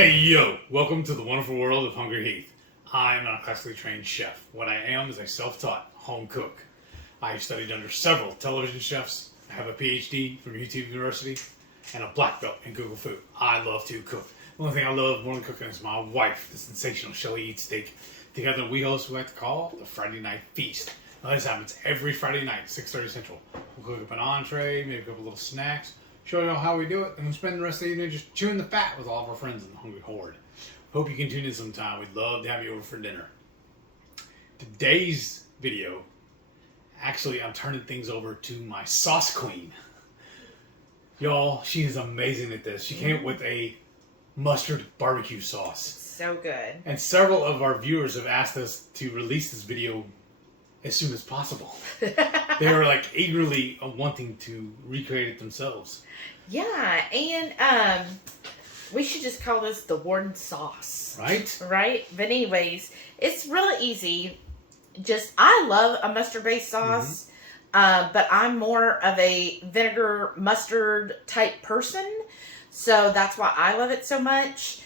Hey yo, welcome to the wonderful world of HungryHeath. I am not a classically trained chef. What I am is a self-taught home cook. I have studied under several television chefs. I have a PhD from YouTube University and a black belt in Google Food. I love to cook. The only thing I love more than cooking is my wife, the sensational Shelly Eats Steak. Together we host what we like to call the Friday Night Feast. Now this happens every Friday night, 6:30 Central. We'll cook up an entree, maybe a couple little snacks, show you how we do it, and we'll spend the rest of the evening just chewing the fat with all of our friends in the Hungry Horde. Hope you can tune in sometime. We'd love to have you over for dinner. Today's video, actually I'm turning things over to my sauce queen. Y'all, she is amazing at this. She came up with a mustard barbecue sauce. So good. And several of our viewers have asked us to release this video as soon as possible. They were like eagerly wanting to recreate it themselves. Yeah, and we should just call this the Warden sauce. Right? Right? But anyways, it's really easy. I love a mustard-based sauce, but I'm more of a vinegar mustard type person. So that's why I love it so much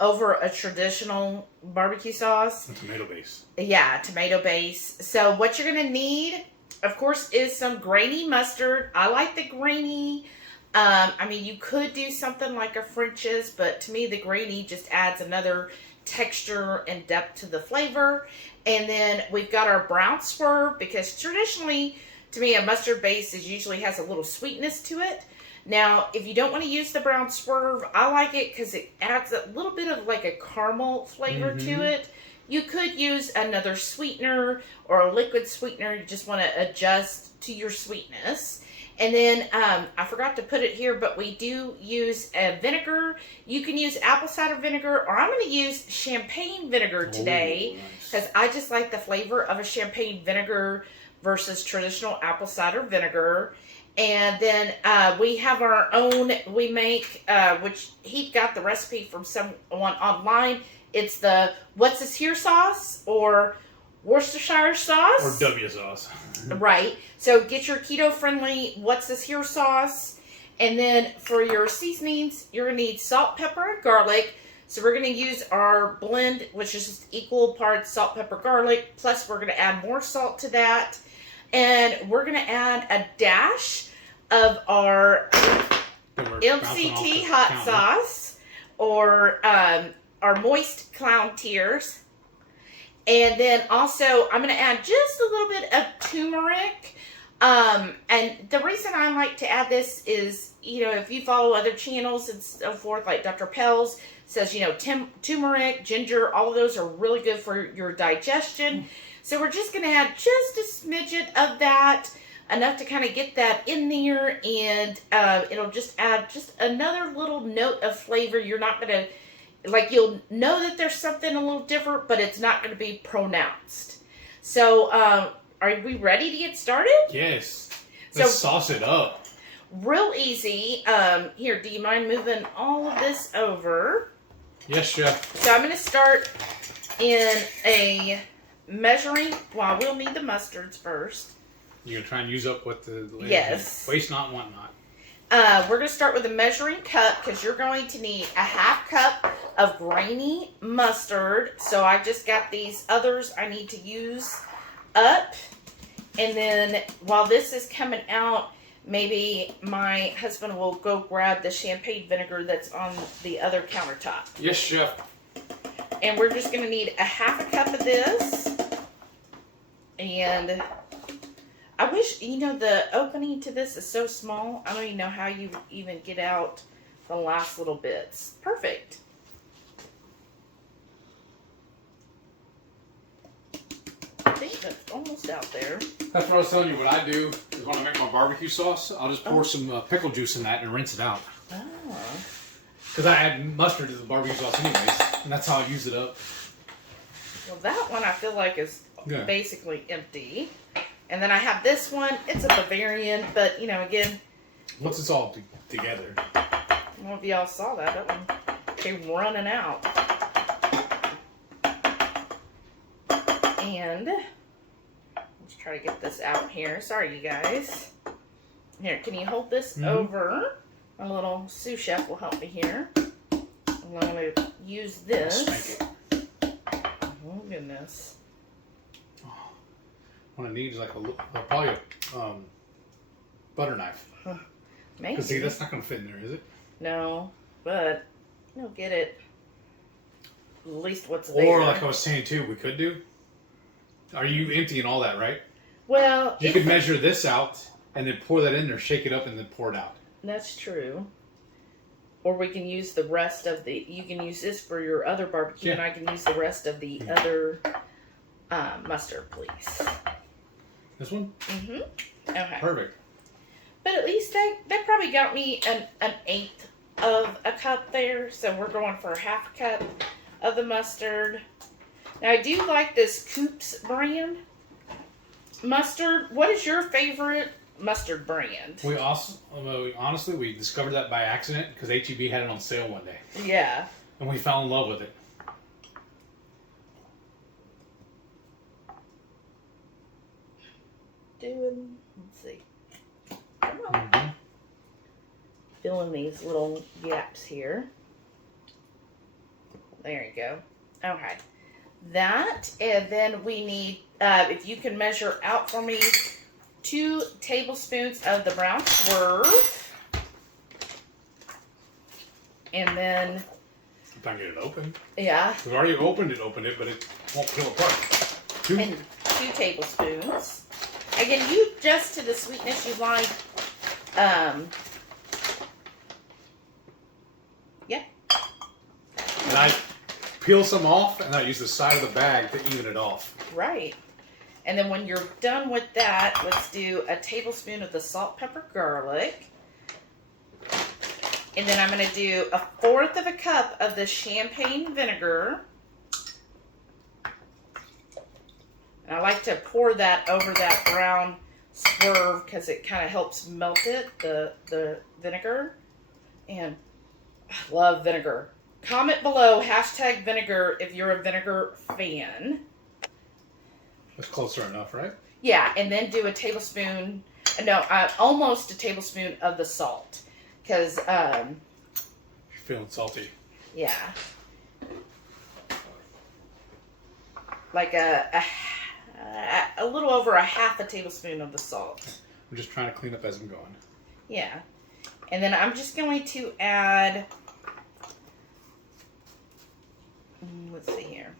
over a traditional barbecue sauce. And tomato base. Yeah, tomato base. So what you're going to need, of course, is some grainy mustard. I like the grainy. I mean, you could do something like a French's, but to me, the grainy just adds another texture and depth to the flavor. And then we've got our Brown Swerve, because traditionally, to me, a mustard base usually has a little sweetness to it. Now, if you don't want to use the Brown Swerve, I like it because it adds a little bit of like a caramel flavor to it. You could use another sweetener or a liquid sweetener. You just want to adjust to your sweetness. And then, I forgot to put it here, but we do use vinegar. You can use apple cider vinegar, or I'm going to use champagne vinegar today, because I just like the flavor of a champagne vinegar versus traditional apple cider vinegar. And then we have our own, we make, which he got the recipe from someone online. It's the What's This Here sauce, or Worcestershire sauce. Or W sauce. Right. So get your keto-friendly What's This Here sauce. And then for your seasonings, you're going to need salt, pepper, and garlic. So we're going to use our blend, which is just equal parts salt, pepper, garlic. Plus we're going to add more salt to that. And we're going to add a dash of our MCT hot sauce, or our moist clown tears. And then also I'm going to add just a little bit of turmeric. And the reason I like to add this is, you know, if you follow other channels and so forth, like Dr. Pell's says, you know, turmeric, ginger, all of those are really good for your digestion. So we're just going to add just a smidget of that, enough to kind of get that in there, and it'll just add just another little note of flavor. You're not going to, like, you'll know that there's something a little different, but it's not going to be pronounced. So, are we ready to get started? Yes. Let's sauce it up. Real easy. Here, do you mind moving all of this over? Yes, chef. So I'm going to start in a measuring, well, we'll need the mustards first. You're going to try and use up what the... Yes. Waste not, want not. We're going to start with a measuring cup, because you're going to need a half cup of grainy mustard. So I just got these others I need to use up. And then while this is coming out, maybe my husband will go grab the champagne vinegar that's on the other countertop. Yes, chef. And we're just going to need a half a cup of this. And I wish, you know, the opening to this is so small. I don't even know how you even get out the last little bits. Perfect. I think that's almost out there. That's what I was telling you. What I do is when I make my barbecue sauce, I'll just pour some pickle juice in that and rinse it out. Oh. Because I add mustard to the barbecue sauce anyways, and that's how I use it up. Well, that one I feel like is basically empty. And then I have this one. It's a Bavarian, but, you know, again... Once it's all together. I don't know if y'all saw that. That one came running out. And let's try to get this out here. Sorry, you guys. Here, can you hold this over? A little sous chef will help me here. I'm going to use this. Spank it. Oh, goodness. What I need is like probably a butter knife. Maybe. Because see, that's not going to fit in there, is it? No, but you'll get it. At least what's there. Or like I was saying too, we could do. Are you emptying all that, right? Well, You could measure this out and then pour that in there, shake it up, and then pour it out. That's true. Or we can use the rest of the. You can use this for your other barbecue, and I can use the rest of the other mustard, please. This one? Mm-hmm. Okay. Perfect. But at least that probably got me an eighth of a cup there. So we're going for a half cup of the mustard. Now I do like this Coops brand mustard. What is your favorite mustard brand? We also, honestly, we discovered that by accident because HEB had it on sale one day. Yeah. And we fell in love with it. Let's see. Come on. Mm-hmm. Fill in these little gaps here. There you go. Okay. That, and then we need, if you can measure out for me, 2 tablespoons of the Brown Swerve. And then... If I can get it open. Yeah. We've already opened it, but it won't peel apart. 2. And 2 tablespoons. Again, you adjust to the sweetness you like. Yeah. And I peel some off, and I use the side of the bag to even it off. Right. And then when you're done with that, let's do a tablespoon of the salt, pepper, garlic. And then I'm going to do 1/4 of a cup of the champagne vinegar. And I like to pour that over that Brown Swerve because it kind of helps melt it, the vinegar. And I love vinegar. Comment below, #vinegar if you're a vinegar fan. That's closer enough, right? Yeah, and then do a tablespoon, almost a tablespoon of the salt. Because, You're feeling salty. Yeah. Like a little over 1/2 tablespoon of the salt. I'm just trying to clean up as I'm going. Yeah. And then I'm just going to add, let's see here.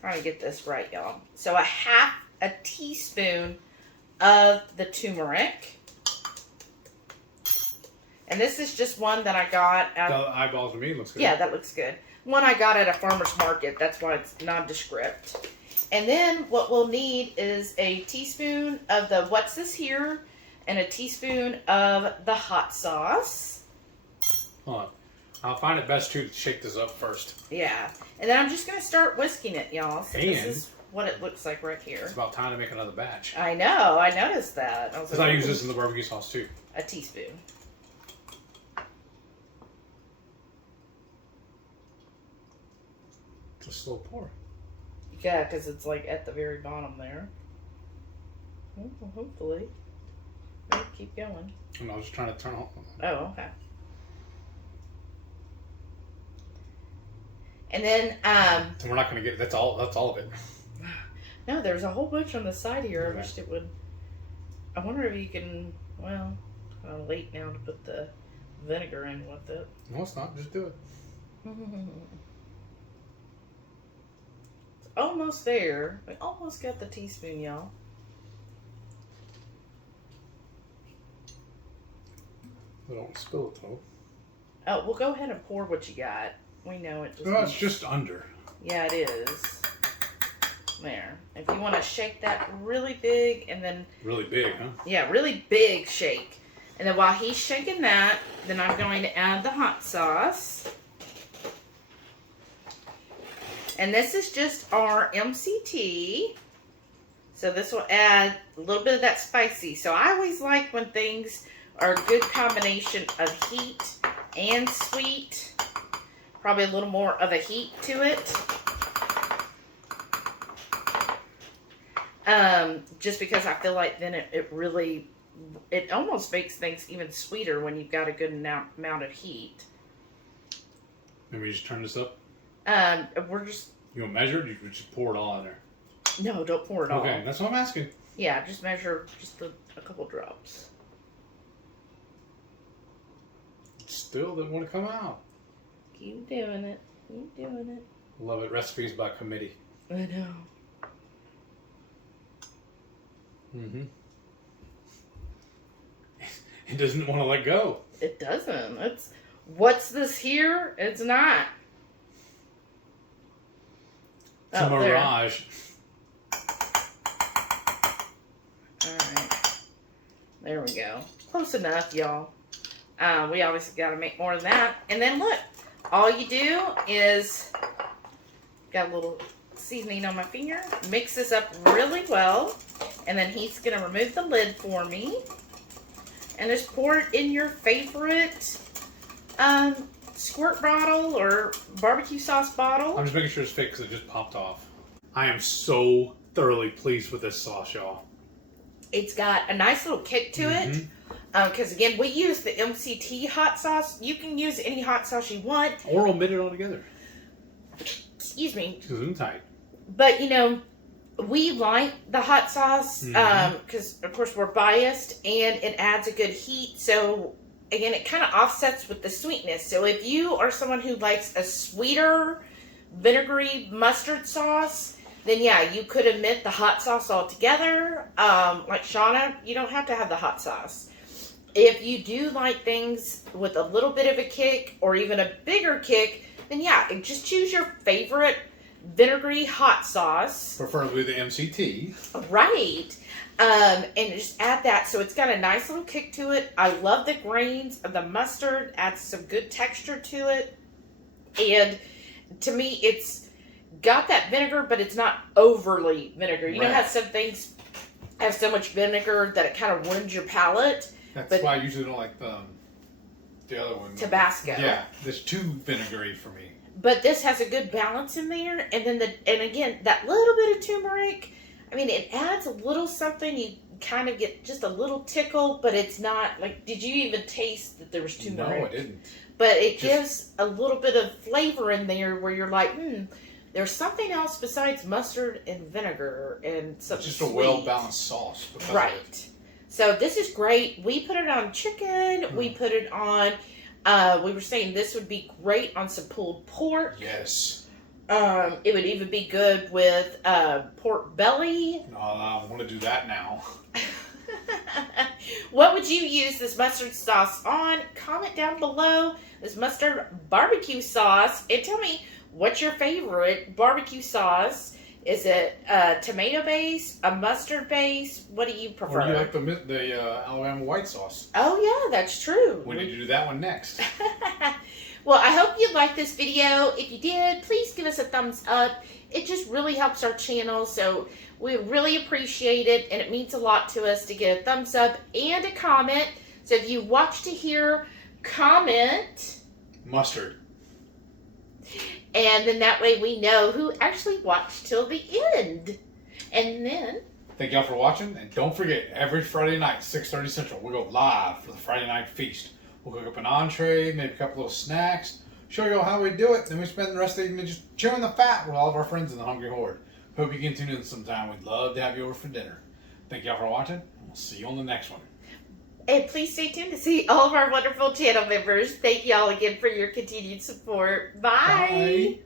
Trying to get this right, y'all. So 1/2 teaspoon of the turmeric. And this is just one that I got at... The eyeballs to me looks good. Yeah, that looks good. One I got at a farmer's market. That's why it's nondescript. And then what we'll need is a teaspoon of the what's this here and a teaspoon of the hot sauce. Hold on. I'll find it best to shake this up first. Yeah. And then I'm just going to start whisking it, y'all. So And this is what it looks like right here. It's about time to make another batch. I know. I noticed that. Because I use this in the barbecue sauce too. A teaspoon. It's a slow pour. Yeah, because it's like at the very bottom there. Well, hopefully. Right, keep going. And I was just trying to turn on. Oh, okay. And then, And we're not going to get, that's all of it. No, there's a whole bunch on the side here. Okay. I wished it would. I wonder if you can, well, kind of late now to put the vinegar in with it. No, it's not. Just do it. It's almost there. We almost got the teaspoon, y'all. I don't spill it though. Oh, well, go ahead and pour what you got. We know it. No, it's just under. Yeah, it is. There. If you want to shake that really big and then... Really big, huh? Yeah, really big shake. And then while he's shaking that, then I'm going to add the hot sauce. And this is just our MCT. So this will add a little bit of that spicy. So I always like when things are a good combination of heat and sweet. Probably a little more of a heat to it. Just because I feel like then it almost makes things even sweeter when you've got a good amount of heat. Maybe just turn this up. We're just... You want to measure it? Or you just pour it all in there? No, don't pour it all. Okay, that's what I'm asking. Yeah, just measure just a couple drops. Still didn't want to come out. Keep doing it. Keep doing it. Love it. Recipes by committee. I know. Mm-hmm. It doesn't want to let go. It doesn't. It's... What's this here? It's not. It's a mirage. Alright. There we go. Close enough, y'all. We obviously got to make more than that. And then look. All you do is... Got a little seasoning on my finger. Mix this up really well. And then he's going to remove the lid for me. And just pour it in your favorite squirt bottle or barbecue sauce bottle. I'm just making sure it's fit because it just popped off. I am so thoroughly pleased with this sauce, y'all. It's got a nice little kick to it. Because again, we use the MCT hot sauce. You can use any hot sauce you want. Or omit it altogether. Excuse me. Zoom tight. But, you know, we like the hot sauce because, of course, we're biased and it adds a good heat. So, again, it kind of offsets with the sweetness. So, if you are someone who likes a sweeter, vinegary mustard sauce, then, yeah, you could omit the hot sauce altogether. Like Shauna, you don't have to have the hot sauce. If you do like things with a little bit of a kick or even a bigger kick, then, yeah, just choose your favorite vinegary hot sauce. Preferably the MCT. Right. And just add that. So it's got a nice little kick to it. I love the grains of the mustard. Adds some good texture to it. And to me, it's got that vinegar, but it's not overly vinegar. You know how some things have so much vinegar that it kind of ruins your palate? That's why I usually don't like the other one. Tabasco. Yeah, there's too vinegary for me. But this has a good balance in there, and then again that little bit of turmeric. I mean, it adds a little something. You kind of get just a little tickle, but it's not like. Did you even taste that there was turmeric? No, I didn't. But it gives a little bit of flavor in there, where you're like, there's something else besides mustard and vinegar and something. It's just a well balanced sauce. Right. So this is great. We put it on chicken. We put it on. We were saying this would be great on some pulled pork. Yes. It would even be good with pork belly. No, I want to do that now. What would you use this mustard sauce on? Comment down below this mustard barbecue sauce and tell me what's your favorite barbecue sauce. Is it a tomato base, a mustard base? What do you prefer? Or do you like the Alabama white sauce? Oh, yeah, that's true. We need to do that one next. Well, I hope you liked this video. If you did, please give us a thumbs up. It just really helps our channel, so we really appreciate it, and it means a lot to us to get a thumbs up and a comment. So if you watch to here, comment. Mustard. And then that way we know who actually watched till the end. And then... Thank y'all for watching. And don't forget, every Friday night, 6:30 Central, we'll go live for the Friday night feast. We'll cook up an entree, maybe a couple little snacks, show y'all how we do it. Then we spend the rest of the evening just chewing the fat with all of our friends in the Hungry Horde. Hope you can tune in sometime. We'd love to have you over for dinner. Thank y'all for watching. We'll see you on the next one. And please stay tuned to see all of our wonderful channel members. Thank y'all again for your continued support. Bye. Bye.